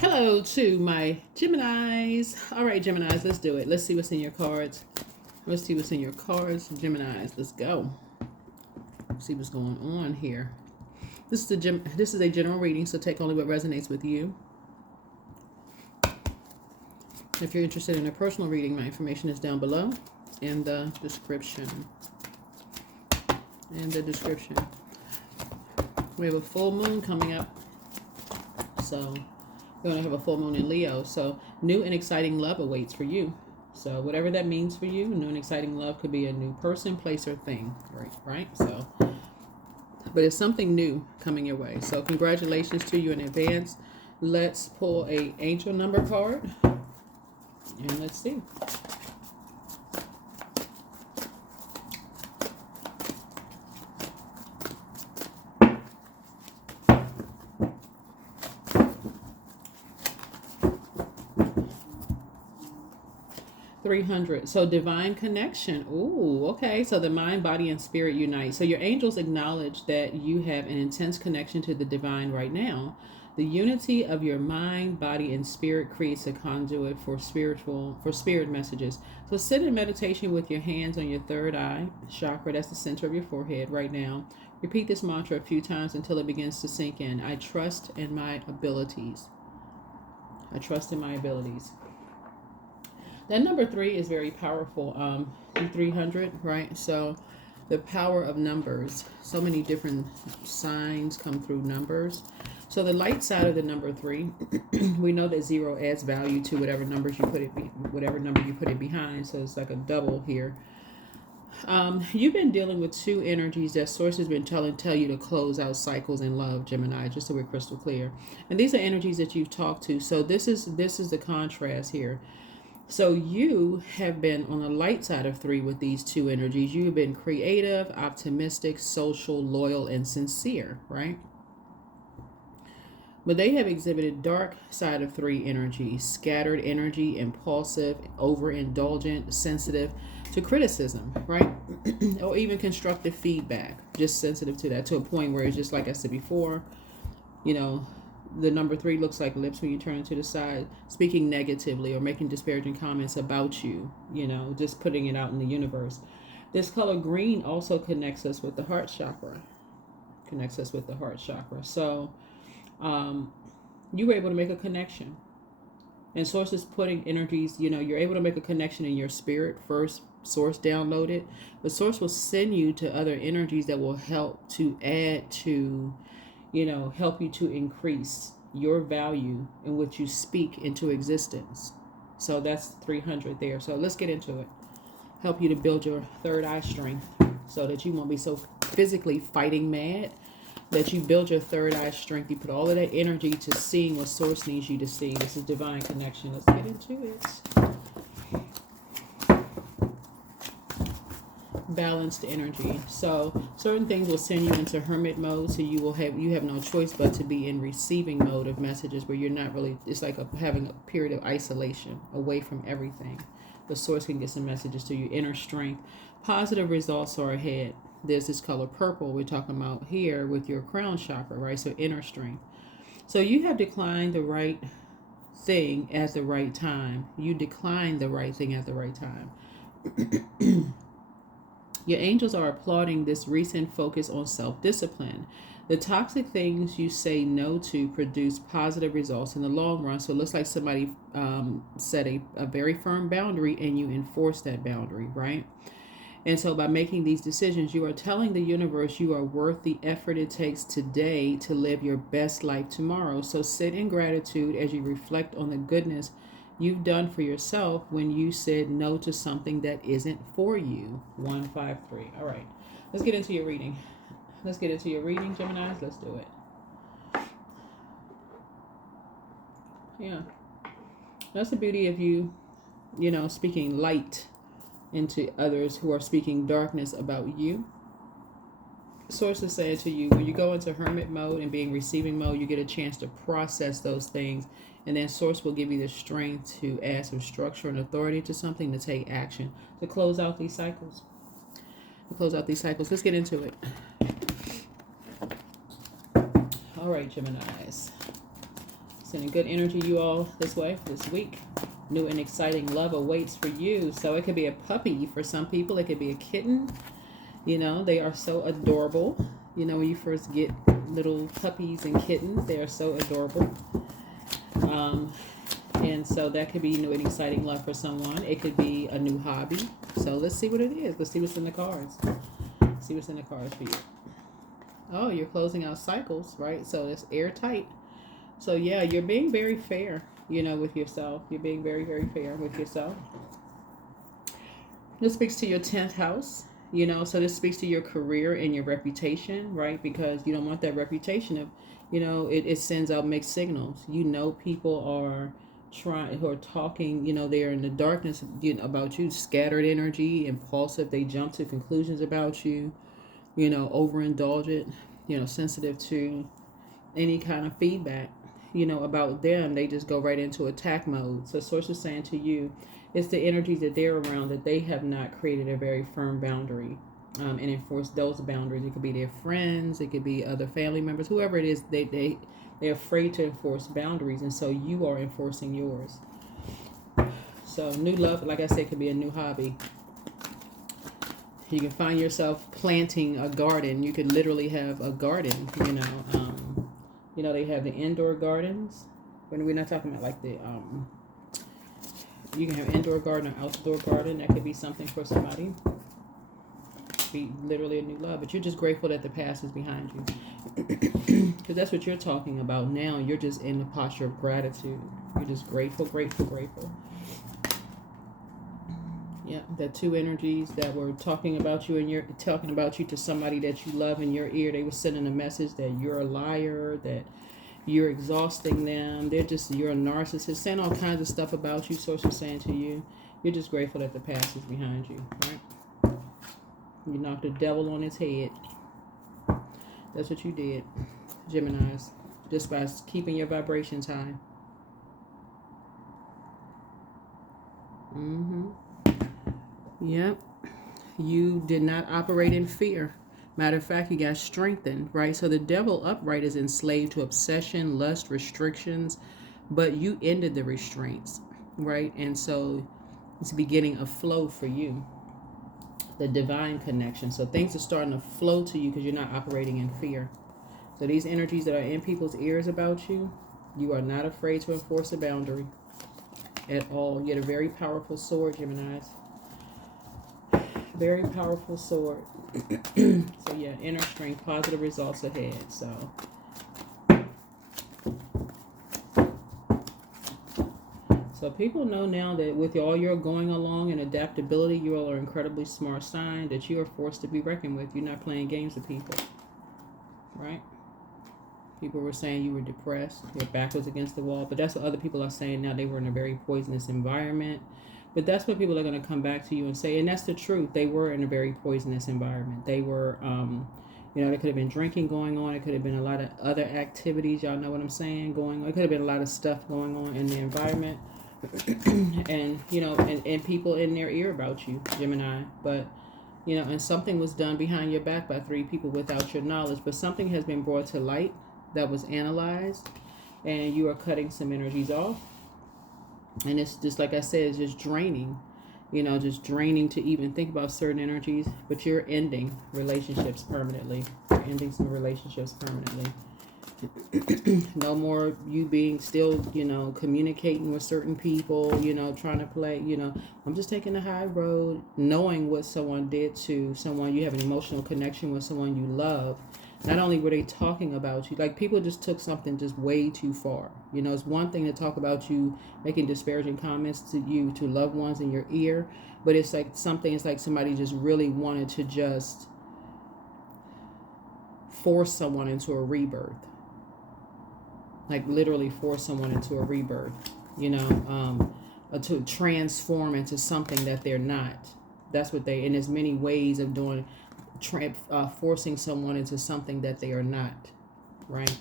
Hello to my Geminis. All right, Geminis, let's do it. Let's see what's in your cards. Let's see what's in your cards, Geminis. Let's go. See what's going on here. This is a general reading, so take only what resonates with you. If you're interested in a personal reading, my information is down below in the description. We have a full moon coming up, so we're going to have a full moon in Leo. So new and exciting love awaits for you. So whatever that means for you, new and exciting love could be a new person, place, or thing, right? So, but it's something new coming your way. So congratulations to you in advance. Let's pull a angel number card, and let's see. 300. So divine connection. Ooh, okay. So the mind, body, and spirit unite. So your angels acknowledge that you have an intense connection to the divine right now. The unity of your mind, body, and spirit creates a conduit for spirit messages. So sit in meditation with your hands on your third eye chakra. That's the center of your forehead right now. Repeat this mantra a few times until it begins to sink in. I trust in my abilities. I trust in my abilities. That number 3 is very powerful. 300, right? So the power of numbers. So many different signs come through numbers. So the light side of the number 3, we know that 0 adds value to whatever number you put it behind. So it's like a double here. You've been dealing with two energies that Source has been tell you to close out cycles in love, Gemini, just so we're crystal clear. And these are energies that you've talked to. So this is the contrast here. So you have been on the light side of 3 with these two energies. You've been creative, optimistic, social, loyal, and sincere, right? But they have exhibited dark side of 3 energy, scattered energy, impulsive, overindulgent, sensitive to criticism, right? Or even constructive feedback, just sensitive to that, to a point where it's just like I said before, the number 3 looks like lips when you turn it to the side, speaking negatively or making disparaging comments about you, just putting it out in the universe. This color green also connects us with the heart chakra. So you were able to make a connection. And Source is putting energies, you're able to make a connection in your spirit first. Source downloaded, but Source will send you to other energies that will help to add to help you to increase your value in what you speak into existence. So that's 300 there. So let's get into it. Help you to build your third eye strength so that you won't be so physically fighting mad, that you build your third eye strength. You put all of that energy to seeing what Source needs you to see. This is divine connection. Let's get into it. Balanced energy. So certain things will send you into hermit mode, so you have no choice but to be in receiving mode of messages where you're not really, it's like having a period of isolation away from everything. The Source can get some messages to you. Inner strength. Positive results are ahead. There's this color purple we're talking about here with your crown chakra, right? So inner strength. So you have declined the right thing at the right time. You declined the right thing at the right time. Your angels are applauding this recent focus on self-discipline. The toxic things you say no to produce positive results in the long run. So it looks like somebody set a very firm boundary and you enforce that boundary, right? And so by making these decisions, you are telling the universe you are worth the effort it takes today to live your best life tomorrow. So sit in gratitude as you reflect on the goodness you've done for yourself when you said no to something that isn't for you. 153. All right. Let's get into your reading. Geminis. Let's do it. Yeah. That's the beauty of you, speaking light into others who are speaking darkness about you. Source is saying to you, when you go into hermit mode and being receiving mode, you get a chance to process those things. And then Source will give you the strength to add some structure and authority to something, to take action, to close out these cycles. Let's get into it. All right, Geminis. Sending good energy you all this way this week. New and exciting love awaits for you. So it could be a puppy for some people. It could be a kitten. You know, they are so adorable. You know, when you first get little puppies and kittens, they are so adorable. And so that could be new and exciting love for someone. It could be a new hobby. So let's see what it is. Let's see what's in the cards. See what's in the cards for you. Oh, you're closing out cycles, right? So it's airtight. So yeah, you're being very fair, you know, with yourself. You're being very, very fair with yourself. This speaks to your 10th house, you know, so this speaks to your career and your reputation, right? Because you don't want that reputation of, you know, it sends out mixed signals. You know, people are who are talking, you know, they're in the darkness, you know, about you, scattered energy, impulsive. They jump to conclusions about you, you know, overindulgent, you know, sensitive to any kind of feedback, you know, about them. They just go right into attack mode. So source is saying to you, it's the energies that they're around that they have not created a very firm boundary and enforced those boundaries. It could be their friends, it could be other family members, whoever it is. They're afraid to enforce boundaries, and so you are enforcing yours. So new love, like I said, could be a new hobby. You can find yourself planting a garden. You could literally have a garden, you know. You know, they have the indoor gardens. When we're not talking about like the, you can have indoor garden or outdoor garden. That could be something for somebody. Be literally a new love. But you're just grateful that the past is behind you. Because that's what you're talking about now. You're just in the posture of gratitude. You're just grateful, grateful, grateful. Yeah, the two energies that were talking about you and you're talking about you to somebody that you love in your ear. They were sending a message that you're a liar, that you're exhausting them. You're a narcissist, saying all kinds of stuff about you. Source is saying to you, you're just grateful that the past is behind you, right? You knocked the devil on his head. That's what you did, Geminis, just by keeping your vibrations high. Yep. You did not operate in fear. Matter of fact, you got strengthened, right? So the devil upright is enslaved to obsession, lust, restrictions, but you ended the restraints, right? And so it's beginning a flow for you, the divine connection. So things are starting to flow to you because you're not operating in fear. So these energies that are in people's ears about you, you are not afraid to enforce a boundary at all. You had a very powerful sword, Geminis. Very powerful sword. So yeah, inner strength, positive results ahead. So people know now that with all your going along and adaptability, you all are incredibly smart sign, that you are forced to be reckoned with. You're not playing games with people, right? People were saying you were depressed, your back was against the wall, but that's what other people are saying now. They were in a very poisonous environment. But that's what people are going to come back to you and say. And that's the truth. They were in a very poisonous environment. They were, you know, there could have been drinking going on. It could have been a lot of other activities. Y'all know what I'm saying? Going on. It could have been a lot of stuff going on in the environment. And, you know, and people in their ear about you, Gemini. But, you know, and something was done behind your back by 3 people without your knowledge. But something has been brought to light that was analyzed. And you are cutting some energies off. And it's just, like I said, it's just draining, you know, just draining to even think about certain energies. But you're ending relationships permanently. You're ending some relationships permanently. No more you being still, you know, communicating with certain people, you know, trying to play, you know, I'm just taking the high road, knowing what someone did to someone. You have an emotional connection with someone you love. Not only were they talking about you, like people just took something just way too far. You know, it's one thing to talk about you, making disparaging comments to you, to loved ones in your ear, but it's like something, it's like somebody just really wanted to just force someone into a rebirth. Like literally force someone into a rebirth, you know, to transform into something that they're not. That's what and there's many ways of doing forcing someone into something that they are not, right?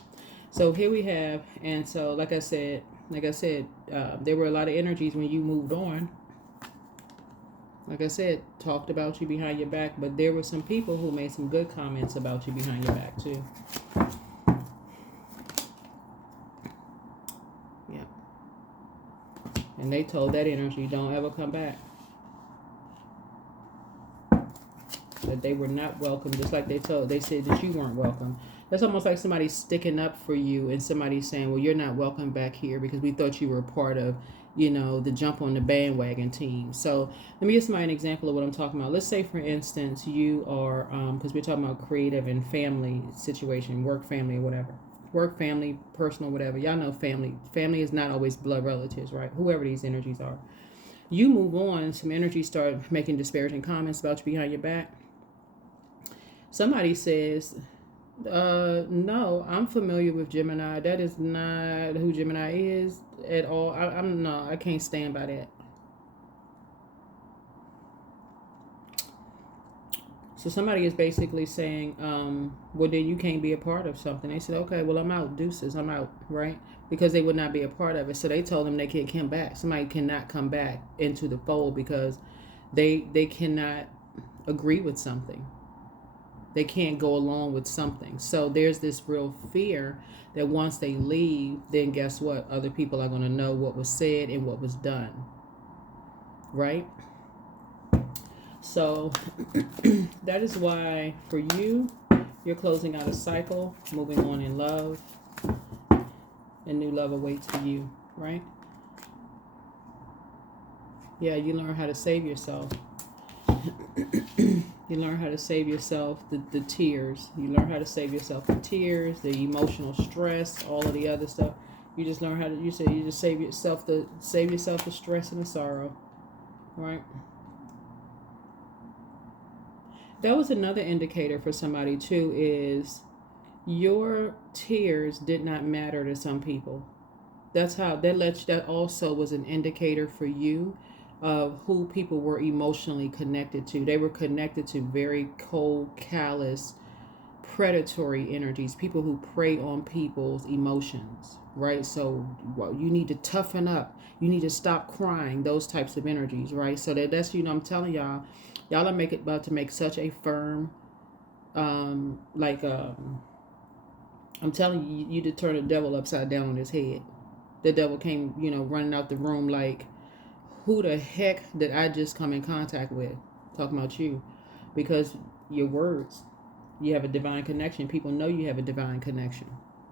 So here we have, and so like I said, there were a lot of energies when you moved on. Like I said, talked about you behind your back, but there were some people who made some good comments about you behind your back too. And they told that energy, don't ever come back. That they were not welcome, just like they said that you weren't welcome. That's almost like somebody sticking up for you and somebody saying, well, you're not welcome back here because we thought you were a part of, the jump on the bandwagon team. So let me give somebody an example of what I'm talking about. Let's say, for instance, you are, because we're talking about creative and family situation, work, family, or whatever. Work, family, personal, whatever. Y'all know family. Family is not always blood relatives, right? Whoever these energies are. You move on, some energies start making disparaging comments about you behind your back. Somebody says, no, I'm familiar with Gemini. That is not who Gemini is at all. I can't stand by that. So somebody is basically saying, well, then you can't be a part of something. They said, okay, well, I'm out. Deuces, I'm out, right? Because they would not be a part of it. So they told them they can't come back. Somebody cannot come back into the fold because they cannot agree with something. They can't go along with something. So there's this real fear that once they leave, then guess what? Other people are going to know what was said and what was done. Right? So that is why for you, you're closing out a cycle, moving on in love, and new love awaits for you. Right? Yeah, you learn how to save yourself. You learn how to save yourself the tears. You learn how to save yourself the tears, the emotional stress, all of the other stuff. You just learn how to. You just save yourself the stress and the sorrow, right? That was another indicator for somebody too. Is your tears did not matter to some people. That's how that also was an indicator for you of who people were emotionally connected to. They were connected to very cold, callous, predatory energies, people who prey on people's emotions, right? So you need to toughen up. You need to stop crying, those types of energies, right? So that's, I'm telling y'all are about to make such a firm, I'm telling you, you to turn the devil upside down on his head. The devil came, running out the room like, who the heck did I just come in contact with? Talking about you. Because your words, you have a divine connection. People know you have a divine connection,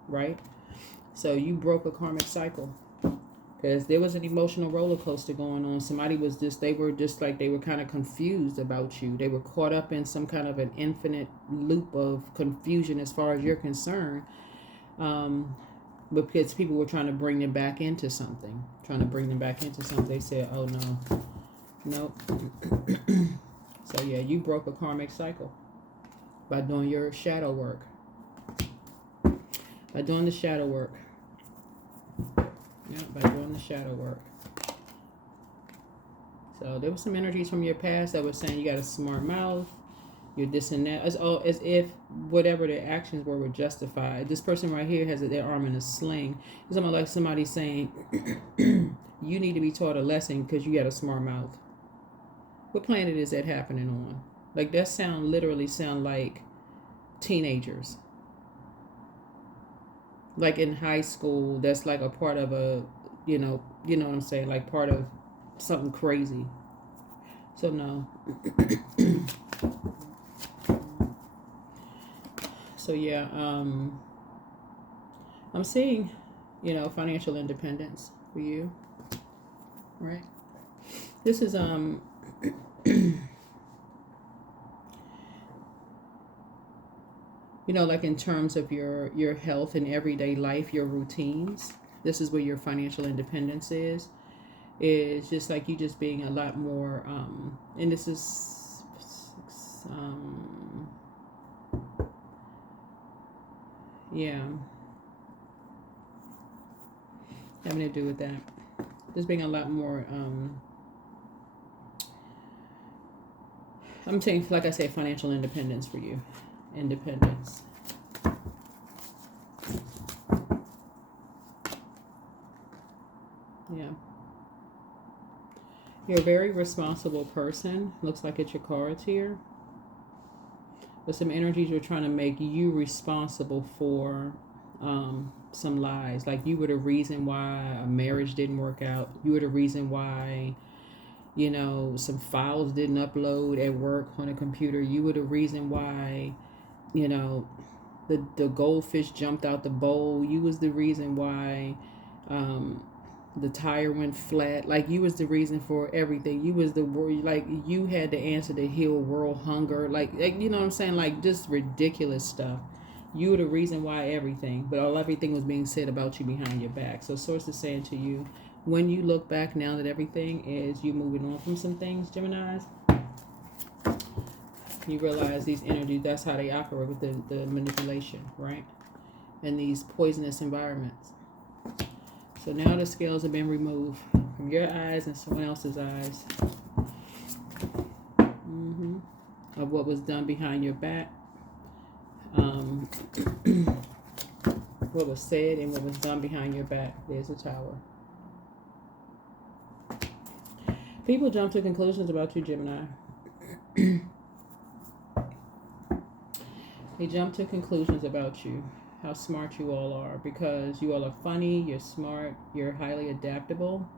right? So you broke a karmic cycle. Because there was an emotional roller coaster going on. Somebody was they were kind of confused about you. They were caught up in some kind of an infinite loop of confusion as far as you're concerned. Because people were trying to bring them back into something. They said, oh, no. Nope. So, yeah, you broke a karmic cycle by doing your shadow work. By doing the shadow work. Yeah, by doing the shadow work. So, there were some energies from your past that were saying you got a smart mouth. You're this and that, as if whatever their actions were justified. This person right here has their arm in a sling. It's almost like somebody saying, you need to be taught a lesson because you got a smart mouth. What planet is that happening on? Like that literally sound like teenagers. Like in high school, that's like a part of a, you know what I'm saying? Like part of something crazy. So no. So yeah, I'm seeing, financial independence for you, right? This is like in terms of your health and everyday life, your routines. This is where your financial independence is just like you just being a lot more, and this is yeah, having to do with that. Just being a lot more, I'm saying, like I said, financial independence for you. Independence. Yeah. You're a very responsible person. Looks like it's your cards here. But some energies are trying to make you responsible for some lies. Like you were the reason why a marriage didn't work out. You were the reason why, you know, some files didn't upload at work on a computer. You were the reason why, you know, the goldfish jumped out the bowl. You was the reason why the tire went flat. Like you was the reason for everything. You was the like you had the answer to heal world hunger. Like you know what I'm saying? Like just ridiculous stuff. You were the reason why everything, but everything was being said about you behind your back. So Source is saying to you, when you look back now that everything is you moving on from some things, Geminis, you realize these energies, that's how they operate with the manipulation, right? And these poisonous environments. So now the scales have been removed from your eyes and someone else's eyes of what was done behind your back. What was said and what was done behind your back. There's a Tower. People jump to conclusions about you, Gemini. They jump to conclusions about you, how smart you all are, because you all are funny, you're smart, you're highly adaptable.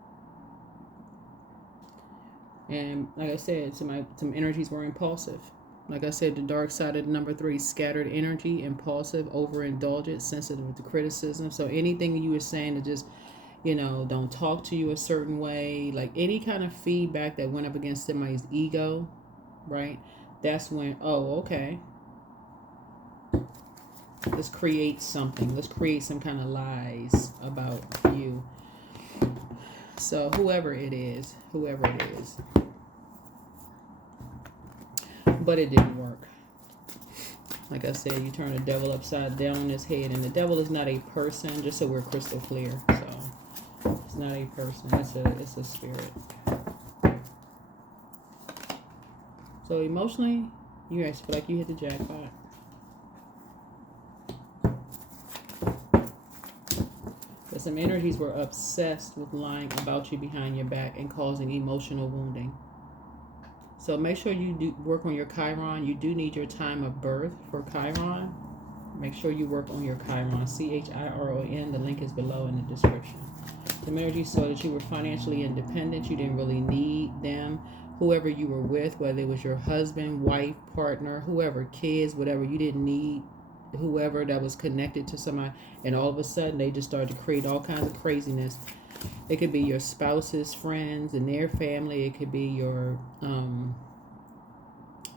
And like I said, some energies were impulsive. Like I said, the dark side of number 3, scattered energy, impulsive, overindulgent, sensitive to criticism. So anything you were saying to just, you know, don't talk to you a certain way, like any kind of feedback that went up against somebody's ego, right? That's when, oh, okay. Let's create something. Let's create some kind of lies about you. So whoever it is. But it didn't work. Like I said, you turn the devil upside down on his head. And the devil is not a person, just so we're crystal clear. So it's not a person. It's a spirit. So emotionally, you guys feel like you hit the jackpot. But some energies were obsessed with lying about you behind your back and causing emotional wounding. So make sure you do work on your Chiron. You do need your time of birth for Chiron. Make sure you work on your Chiron. Chiron. The link is below in the description. The energy saw that you were financially independent. You didn't really need them. Whoever you were with, whether it was your husband, wife, partner, whoever, kids, whatever, you didn't need whoever that was connected to somebody. And all of a sudden, they just started to create all kinds of craziness. It could be your spouse's friends and their family. It could be your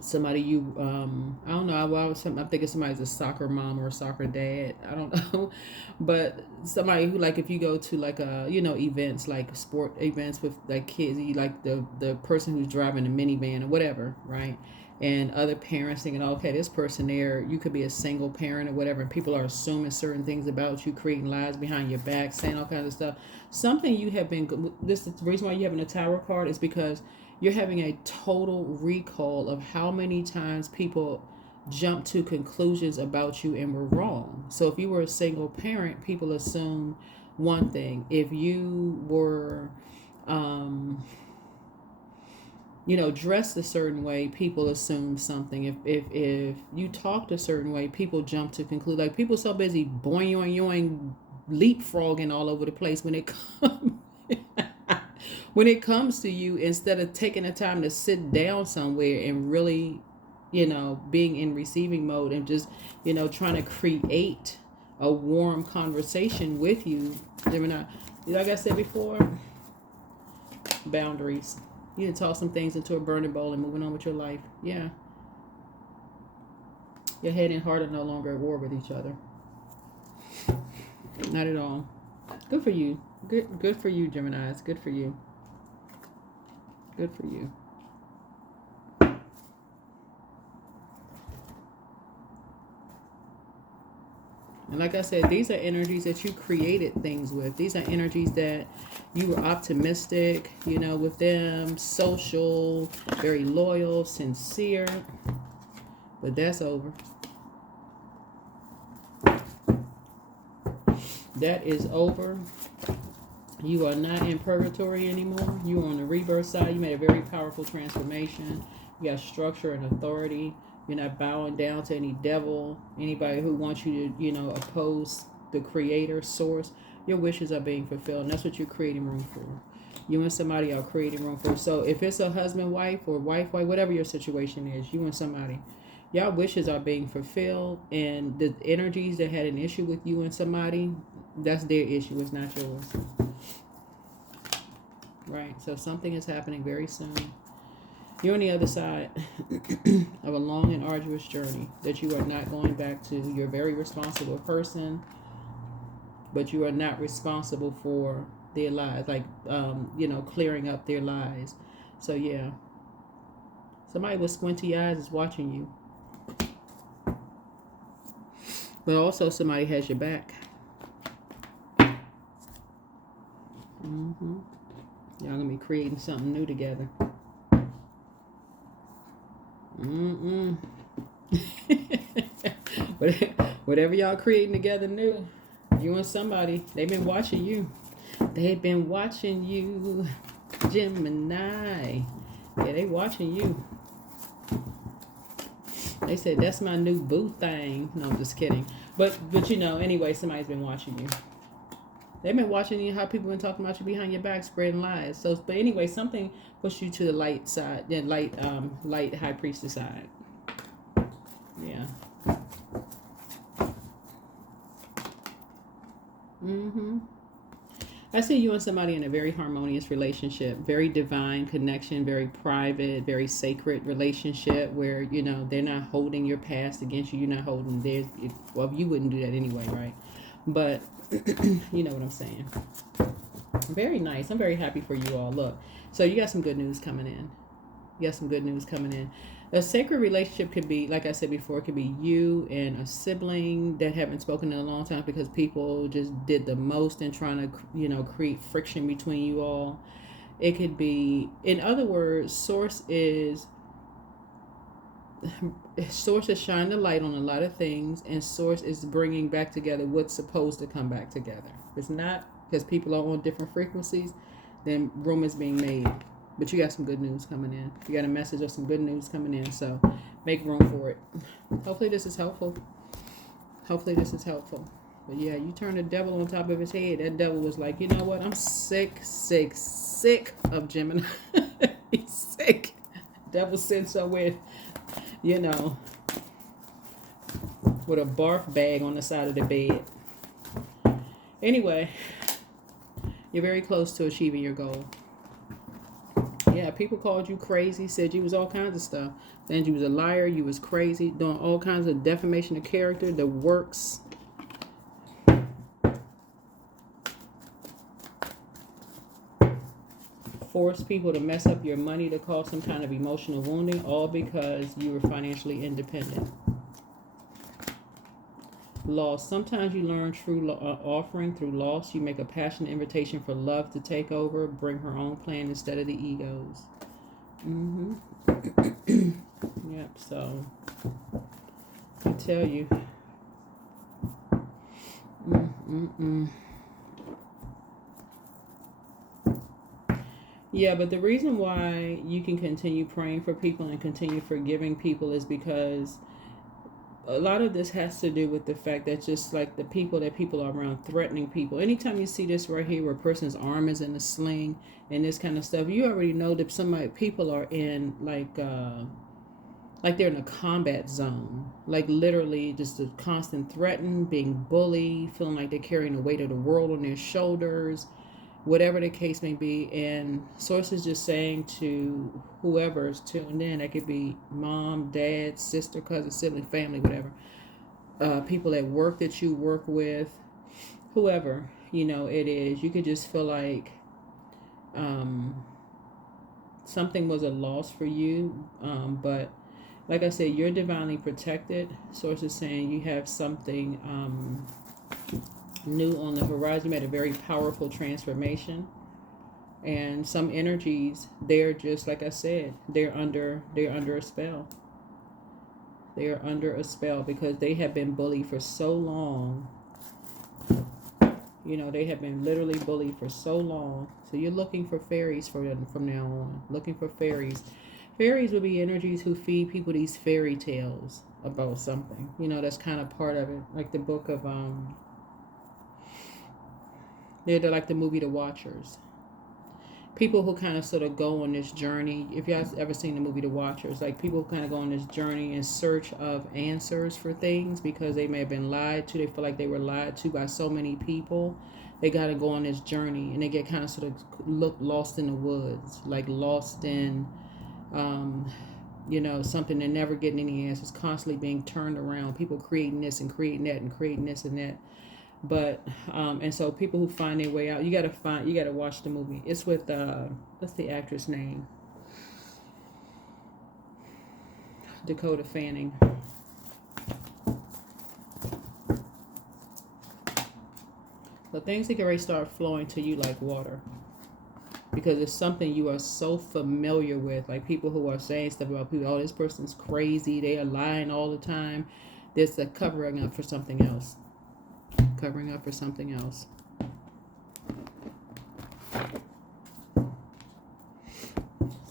somebody you I don't know. I'm thinking somebody's a soccer mom or a soccer dad. I don't know, but somebody who, like, if you go to like events, like sport events with like kids, you like the person who's driving a minivan or whatever, right? And other parents thinking, okay, this person there, you could be a single parent or whatever, and people are assuming certain things about you, creating lies behind your back, saying all kinds of stuff. Something you have been, this is the reason why you're having a Tower card, is because you're having a total recall of how many times people jumped to conclusions about you and were wrong. So if you were a single parent, people assume one thing. If you were dressed a certain way, people assume something. If you talked a certain way, people jump to conclude. Like, people so busy boing, leapfrogging all over the place when it comes when it comes to you, instead of taking the time to sit down somewhere and really, being in receiving mode and just, trying to create a warm conversation with you. Gemini, like I said before, boundaries. You need to toss some things into a burning bowl and moving on with your life. Yeah. Your head and heart are no longer at war with each other. Not at all. Good for you. Good for you, Geminis. Good for you. Good for you. And like I said, these are energies that you created things with. These are energies that you were optimistic, with them, social, very loyal, sincere. But that's over. That is over. You are not in purgatory anymore. You are on the rebirth side. You made a very powerful transformation. You got structure and authority. You're not bowing down to any devil, anybody who wants you to, oppose the creator, source, your wishes are being fulfilled. And that's what you're creating room for. You and somebody are creating room for. So if it's a husband, wife, or wife, whatever your situation is, you and somebody, y'all wishes are being fulfilled. And the energies that had an issue with you and somebody, that's their issue. It's not yours. Right. So something is happening very soon. You're on the other side of a long and arduous journey that you are not going back to. You're a very responsible person, but you are not responsible for their lies, like, clearing up their lies. So, yeah. Somebody with squinty eyes is watching you. But also somebody has your back. Y'all going to be creating something new together. Whatever y'all creating together new, you and somebody, they've been watching you. They've been watching you, Gemini. Yeah, they watching you. They said, that's my new boo thing. No, I'm just kidding. But anyway, somebody's been watching you. They've been watching you, how people been talking about you behind your back, spreading lies. So, but anyway, something pushed you to the light side, light high priestess side. Yeah. I see you and somebody in a very harmonious relationship, very divine connection, very private, very sacred relationship where, they're not holding your past against you. You're not holding theirs. Well, you wouldn't do that anyway, right? But you know what I'm saying. Very nice. I'm very happy for you all. Look, so you got some good news coming in. A sacred relationship could be, like I said before, it could be you and a sibling that haven't spoken in a long time because people just did the most in trying to, create friction between you all. It could be, in other words, Source is shining the light on a lot of things, and Source is bringing back together what's supposed to come back together. If it's not, because people are on different frequencies, then room is being made. But you got some good news coming in. You got a message or some good news coming in. So make room for it. Hopefully this is helpful. But yeah, you turn the devil on top of his head. That devil was like, you know what? I'm sick of Gemini. He's sick. Devil sitting somewhere, with a barf bag on the side of the bed. Anyway, you're very close to achieving your goal. Yeah, people called you crazy, said you was all kinds of stuff. Then you was a liar, you was crazy, doing all kinds of defamation of character, the works. Force people to mess up your money, to cause some kind of emotional wounding, all because you were financially independent. Loss. Sometimes you learn true offering through loss. You make a passionate invitation for love to take over, bring her own plan instead of the egos. Yep, so I tell you. Yeah, but the reason why you can continue praying for people and continue forgiving people is because a lot of this has to do with the fact that just like the people that people are around threatening people. Anytime you see this right here where a person's arm is in a sling and this kind of stuff, you already know that people are in like they're in a combat zone. Like literally just a constant threaten, being bullied, feeling like they're carrying the weight of the world on their shoulders, whatever the case may be. And Source is just saying to whoever's tuned in, that could be mom, dad, sister, cousin, sibling, family, whatever, people at work that you work with, whoever, it is, you could just feel like something was a loss for you, but like I said, you're divinely protected. Source is saying you have something new on the horizon. You made a very powerful transformation, and some energies, they're just like I said, they're under a spell. They are under a spell because they have been bullied for so long. They have been literally bullied for so long. So you're looking for fairies from now on. Looking for fairies. Fairies would be energies who feed people these fairy tales about something. That's kind of part of it. Like the book of They're like the movie The Watchers. People who kind of sort of go on this journey. If y'all ever seen the movie The Watchers, like people who kind of go on this journey in search of answers for things because they may have been lied to. They feel like they were lied to by so many people. They got to go on this journey, and they get kind of sort of lost in the woods, like lost in, something. They're never getting any answers, constantly being turned around. People creating this and creating that and creating this and that. But and so people who find their way out, you gotta watch the movie. It's with what's the actress name? Dakota Fanning. So things that can already start flowing to you like water, because it's something you are so familiar with. Like people who are saying stuff about people, oh, this person's crazy, they are lying all the time. There's a covering up for something else. Covering up for something else.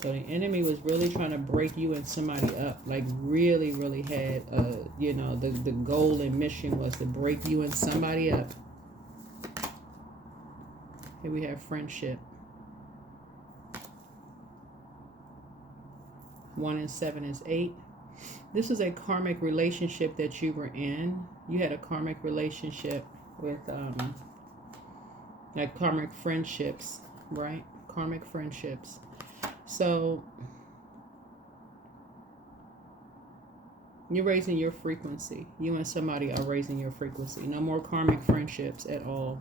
So the enemy was really trying to break you and somebody up, like really, really had, the goal and mission was to break you and somebody up. Here we have friendship. 1 and 7 is 8. This is a karmic relationship that you were in. You had a karmic relationship with, like karmic friendships, right? Karmic friendships. So you're raising your frequency. You and somebody are raising your frequency. No more karmic friendships at all.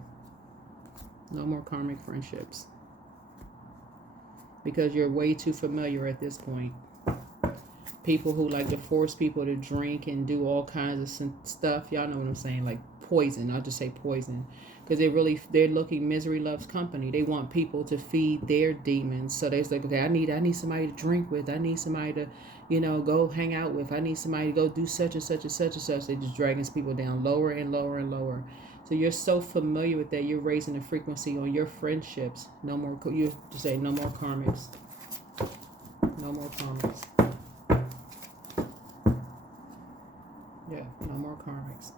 No more karmic friendships. Because you're way too familiar at this point. People who like to force people to drink and do all kinds of stuff. Y'all know what I'm saying, like poison. I'll just say poison. Because they're looking, misery loves company. They want people to feed their demons. So they're like, okay, I need somebody to drink with. I need somebody to, go hang out with. I need somebody to go do such and such and such and such. They just dragging people down lower and lower and lower. So you're so familiar with that. You're raising the frequency on your friendships. No more, you just say no more karmics. No more karmics. Yeah, no more karmics.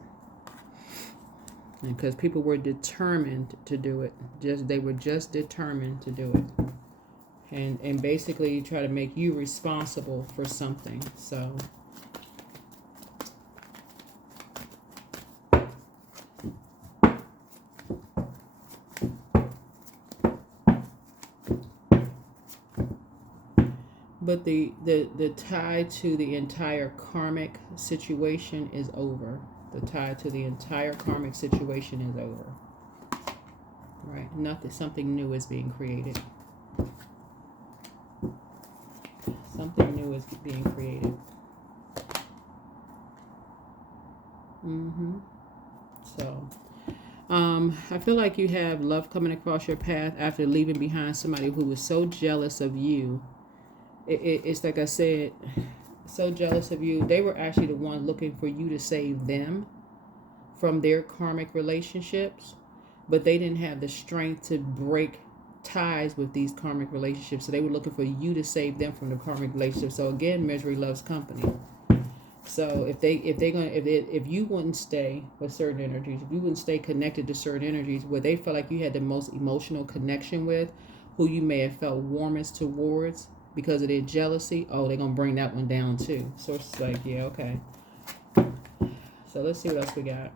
Because people were determined to do it. They were just determined to do it. And basically try to make you responsible for something. So but the tie to the entire karmic situation is over. The tie to the entire karmic situation is over. Right? Something new is being created. Something new is being created. So, I feel like you have love coming across your path after leaving behind somebody who was so jealous of you. It's like I said, so jealous of you. They were actually the ones looking for you to save them from their karmic relationships, but they didn't have the strength to break ties with these karmic relationships. So they were looking for you to save them from the karmic relationship. So again, misery loves company. So if you wouldn't stay with certain energies, if you wouldn't stay connected to certain energies where they felt like you had the most emotional connection with, who you may have felt warmest towards because of their jealousy, they're gonna bring that one down too. So it's like, yeah, okay. So let's see what else we got.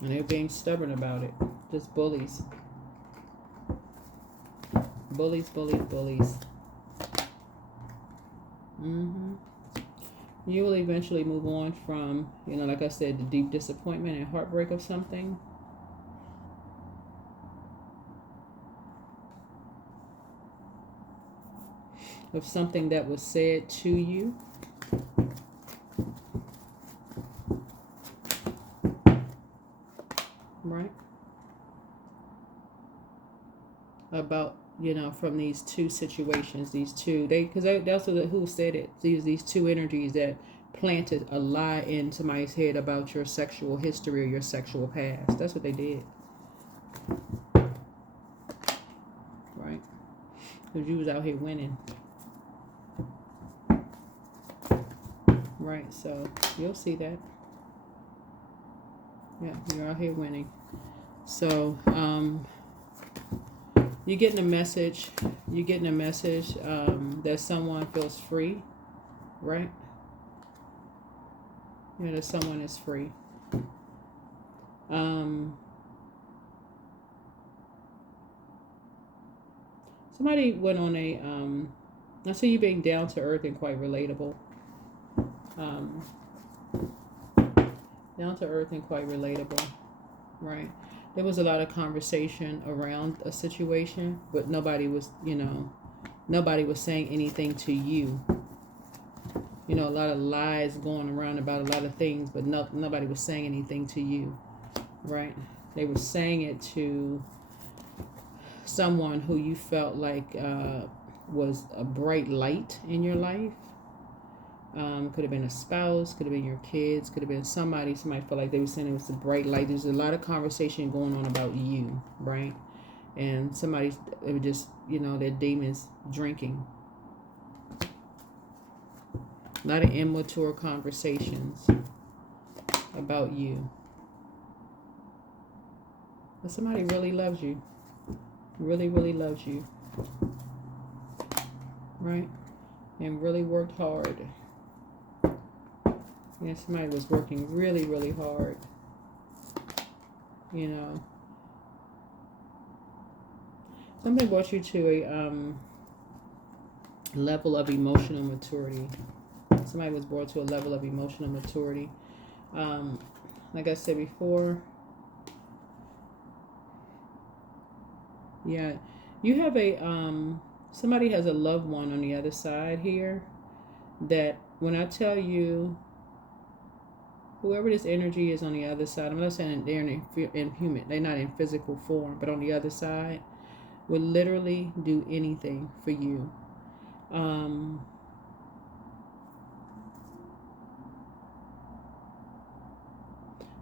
And they're being stubborn about it. Just bullies. Bullies, bullies, bullies. You will eventually move on from, like I said, the deep disappointment and heartbreak of something. Of something that was said to you. Right? About, from these two situations, because that's who said it. These two energies that planted a lie in somebody's head about your sexual history or your sexual past. That's what they did. Right? Because you was out here winning. Right, so you'll see that. Yeah, you're out here winning. So, you're getting a message. You're getting a message that someone feels free, right? Yeah, that someone is free. Somebody went on a. I see you being down to earth and quite relatable. Um, Down to earth and quite relatable, right? There was a lot of conversation around a situation, but nobody was, nobody was saying anything to you. A lot of lies going around about a lot of things, but nobody was saying anything to you, right? They were saying it to someone who you felt like was a bright light in your life. Could have been a spouse, could have been your kids, could have been somebody felt like they were saying it was a bright light. There's a lot of conversation going on about you, right? And it was just, their demons drinking. A lot of immature conversations about you. But somebody really loves you. Really, really loves you. Right? And really worked hard. Yeah, somebody was working really, really hard. Somebody brought you to a level of emotional maturity. Somebody was brought to a level of emotional maturity. Like I said before, yeah, you have somebody has a loved one on the other side here that when I tell you, whoever this energy is on the other side, I'm not saying they're in human, they're not in physical form, but on the other side, would literally do anything for you.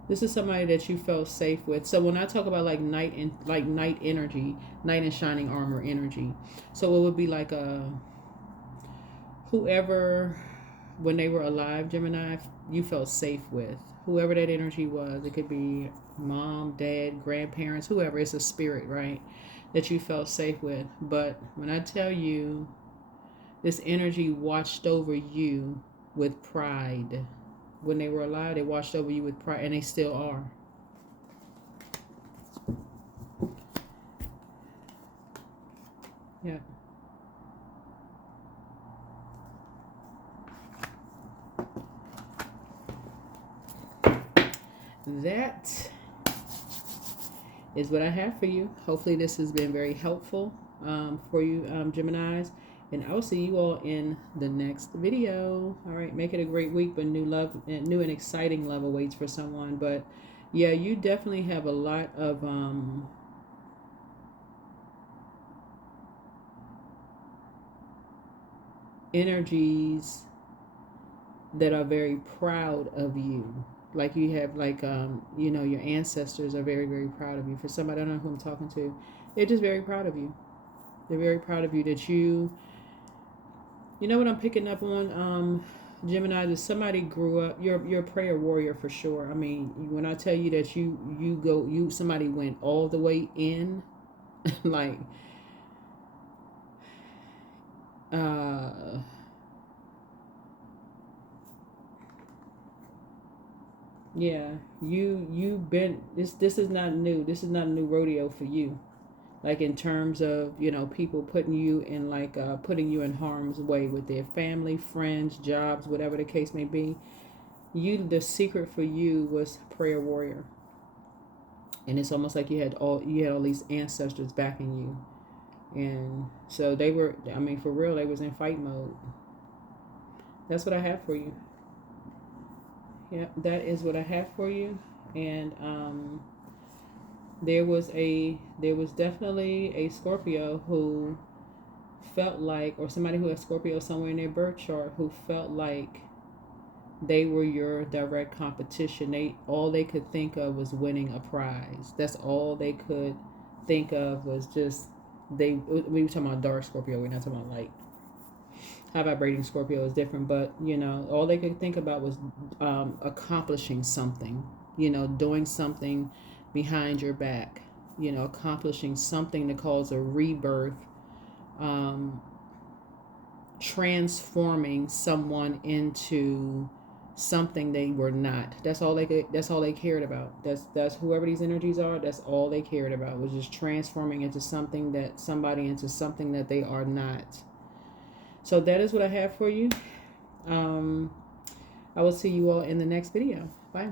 This is somebody that you felt safe with. So when I talk about like night energy, knight in shining armor energy, so it would be like whoever, when they were alive, Gemini, you felt safe with. Whoever that energy was. It could be mom, dad, grandparents, whoever. It's a spirit, right? That you felt safe with. But when I tell you, this energy watched over you with pride. When they were alive, they watched over you with pride, and they still are. Yeah. That is what I have for you. Hopefully this has been very helpful for you, Geminis. And I will see you all in the next video. All right, make it a great week, but new and exciting love awaits for someone. But yeah, you definitely have a lot of energies that are very proud of you. Like you have your ancestors are very, very proud of you. For somebody, I don't know who I'm talking to, they're just very proud of you. They're very proud of you that you know what I'm picking up on, Gemini, that somebody grew up. You're a prayer warrior for sure. I mean, when I tell you that somebody went all the way in, like yeah, you've been this is not new. This is not a new rodeo for you. Like in terms of, people putting you in putting you in harm's way with their family, friends, jobs, whatever the case may be. The secret for you was prayer warrior. And it's almost like you had all these ancestors backing you. And so they were, I mean, for real, they was in fight mode. That's what I have for you. Yeah, that is what I have for you. And there was definitely a Scorpio who felt like, or somebody who has Scorpio somewhere in their birth chart, who felt like they were your direct competition. All they could think of was winning a prize. That's all they could think of was just we were talking about dark Scorpio, we're not talking about light. High vibrating Scorpio is different, but all they could think about was accomplishing something. you know, doing something behind your back, you know, accomplishing something that calls a rebirth, transforming someone into something they were not. That's all they cared about. That's whoever these energies are, that's all they cared about, was just transforming into something that they are not. So that is what I have for you. I will see you all in the next video. Bye.